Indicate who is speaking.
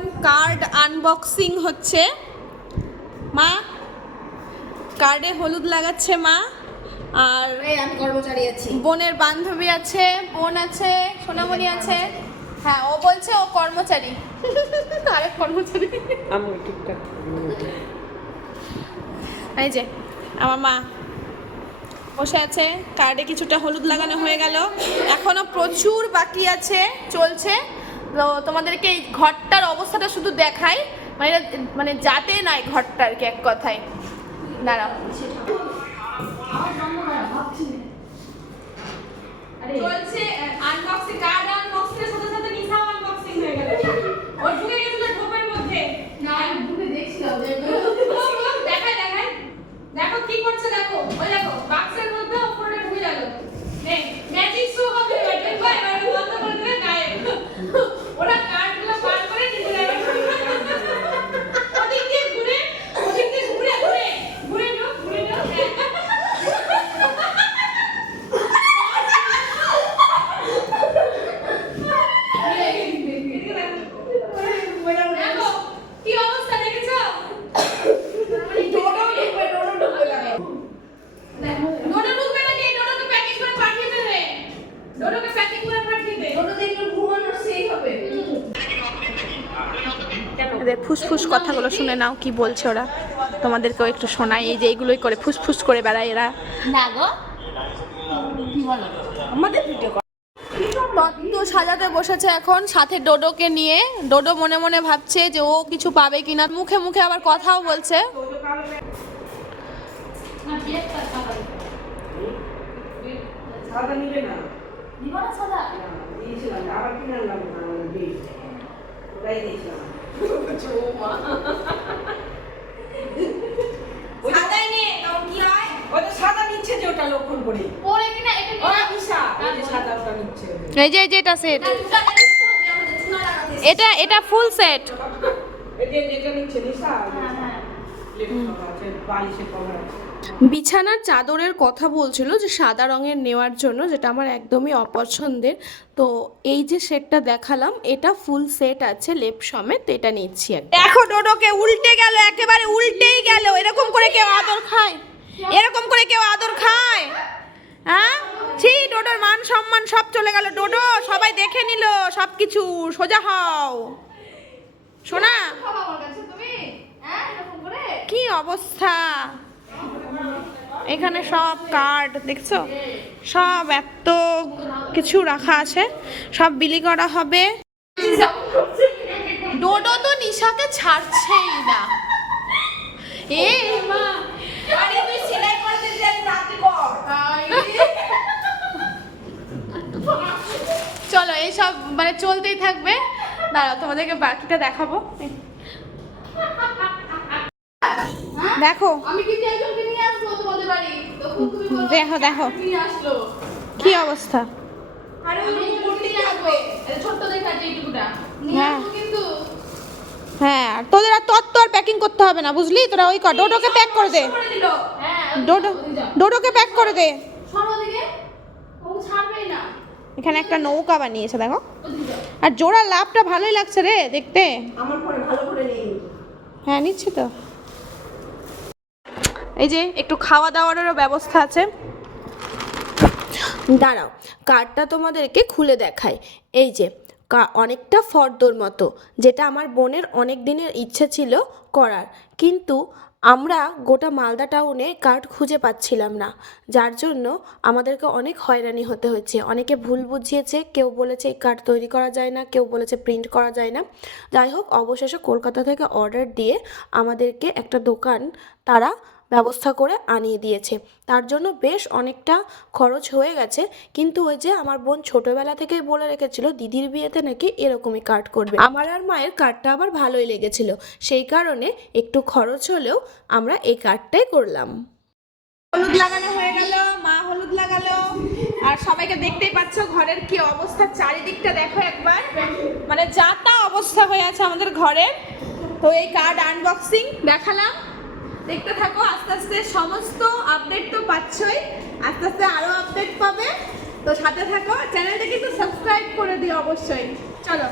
Speaker 1: এখন card unboxing হচ্ছে। মা কার্ডে হলুদ লাগাচ্ছে মা। আর
Speaker 2: আমি কর্মচারী আছি।
Speaker 1: বোনের বান্ধবী আছে বোন আছে সোনামণি আছে। হ্যাঁ ও বলছে ও কর্মচারী। আরেক কর্মচারী।
Speaker 3: আমি ঠিকঠাক
Speaker 1: এই যে আমার মা বসে আছে। কার্ডে কিছুটা হলুদ লাগানো হয়ে গেল। এখনও প্রচুর বাকি আছে চলছে। তো তোমাদেরকে এই ঘরটার অবস্থাটা শুধু দেখাই। মানে এটা মানে যাতে নাই ঘরটা আর কি এক কথায়। দাঁড়াও। চলছে আনবক্সিং কার্ড আনবক্সিং সাথে সাথে নিশাও আনবক্সিং হয়ে গেল। ও ঢুকে গেছিল ঢোপের মধ্যে?
Speaker 2: না আমি ঢুকে দেখছিলাম যে
Speaker 1: দেখাই দেখাই দেখো কি করছে দেখো। ওই দেখো বাক্সের মধ্যে উপরে ঢুকে গেল নে ম্যাজিক শো হবে ব্যাটারি ভাই বাইরে বন্ধ করে দিলে গায়েব ওরা কার্ডগুলো বার করে নিতে যাবে ওদিক দিয়ে ঘুরে ওদিক দিয়ে ঘুরে ঘুরে ঘুরে নাও ঘুরে নাও দেখো কি অবস্থা দেখেছ
Speaker 2: ডোডো ঢুকবে ডোডো ঢুকবে লাগে
Speaker 1: ডোডো ঢুকবে নাকি ডোডোকে প্যাকেজ করে পাঠিয়ে দেবে ডোডোকে প্যাকিং করে পাঠিয়ে দে
Speaker 2: ডোডো দেখলে ঘুমানোর সেই হবে
Speaker 1: এদের ফুসফুস কথাগুলো শুনে নাও কি বলছে ওরা? তোমাদেরকেও একটু শোনাই এই যে এইগুলোই করে ফুসফুস করে বেড়ায় এরা।
Speaker 2: না গো। কি আমাদের ভিডিও
Speaker 1: তত্ত্ব সাজাতে বসেছে এখন সাথে ডোডোকে নিয়ে। ডোডো মনে মনে ভাবছে যে ও কিছু পাবে কিনা। মুখে মুখে আবার কথাও বলছে।
Speaker 3: সাদা নিবে না
Speaker 2: দিব না সাদা
Speaker 3: দিয়েছিলাম। আবার
Speaker 1: হয়? এই যে এই যে এটা সেট এটা এটা ফুল সেট
Speaker 3: এই যে যেটা নিচ্ছে নিশা লেখা আছে বালিশের কভার আছে
Speaker 1: বিছানার চাদরের কথা বলছিল যে সাদা রঙের নেওয়ার জন্য যেটা আমার একদমই অপছন্দের। তো এই যে সেটটা দেখালাম এটা ফুল সেট আছে লেপ সমেত এটা নিচ্ছি দেখো ডোডোকে উল্টে গেল একেবারে উল্টেই গেল। এরকম করে কেউ আদর খায়? এরকম করে কেউ আদর খায়? হ্যাঁ? ছি ডোডোর মান সম্মান সব চলে গেল। ডোডো সবাই দেখে নিল সব কিছু সোজা হও। শোনা
Speaker 2: তুমি? হ্যাঁ?
Speaker 1: কি অবস্থা? এখানে সব কার্ড, দেখছ? সব এত কিছু রাখা আছে। সব বিলি করা হবে। ডোডো তো নিশাকে ছাড়ছেই না। এ, মা। চলো এইসব মানে চলতেই থাকবে। দাঁড়াও, তোমাদেরকে বাকিটা দেখাবো। দেখো।
Speaker 2: আমি কিন্তু একজনকে নিয়ে আসব তোমাদের বাড়ি। তখন তুমি বলো
Speaker 1: দেখো দেখো।
Speaker 2: নিয়ে আসলো।
Speaker 1: কি অবস্থা?
Speaker 2: আরে ওই নিয়ে আসবে এটা ছোট্ট দেখা যে এইটুকুটা নিয়ে
Speaker 1: হ্যাঁ।
Speaker 2: আসব কিন্তু।
Speaker 1: হ্যাঁ আর তোদের আর তত্ত্ব আর প্যাকিং করতে হবে না বুঝলি? তোরা ওই কর ডোডোকে প্যাক করে দে।
Speaker 2: হ্যাঁ
Speaker 1: ডোডো ডোডোকে প্যাক করে দে। এখানে একটা নৌকা বানিয়েছে দেখো। আর জোড়া লাভটা ভালোই লাগছে রে দেখতে।
Speaker 3: আমার পরে ভালো করে
Speaker 1: হ্যাঁ নিচ্ছি তো। এই যে একটু খাওয়া দাওয়ারেরও ব্যবস্থা আছে। দাঁড়াও, কার্ডটা তোমাদেরকে খুলে দেখায় এই যে অনেকটা ফর্দর মতো, যেটা আমার বোনের অনেক দিনের ইচ্ছে ছিল করার। কিন্তু আমরা গোটা মালদা টাউনে কার্ড খুঁজে পাচ্ছিলাম না। যার জন্য আমাদেরকে অনেক হয়রানি হতে হয়েছে অনেকে ভুল বুঝিয়েছে, কেউ বলেছে এই কার্ড তৈরি করা যায় না, কেউ বলেছে প্রিন্ট করা যায় না। যাই হোক, অবশেষে কলকাতা থেকে অর্ডার দিয়ে আমাদেরকে একটা দোকান তারা ব্যবস্থা করে আনিয়ে দিয়েছে। তার জন্য বেশ অনেকটা খরচ হয়ে গেছে। কিন্তু ওই যে আমার বোন ছোটবেলা থেকেই বলে রেখেছিল, দিদির বিয়েতে নাকি এরকমই কার্ড করবে। আমার আর মায়ের কার্ডটা আবার ভালোই লেগেছিল। সেই কারণে একটু খরচ হলেও আমরা এই কার্ডটাই করলাম। হলুদ লাগানো হয়ে গেল, মা হলুদ লাগালো। আর সবাইকে দেখতেই পাচ্ছ, ঘরের কি অবস্থা। চারিদিকটা দেখো একবার। মানে যা তা অবস্থা হয়ে আছে আমাদের ঘরে। তো এই কার্ড আনবক্সিং দেখালাম। দেখতে থাকো, আস্তে আস্তে সমস্ত আপডেট তো পাচ্ছই। আস্তে আস্তে আরও আপডেট পাবে। তো সাথে থাকো চ্যানেলটা কিন্তু সাবস্ক্রাইব করে দিও অবশ্যই। চলো।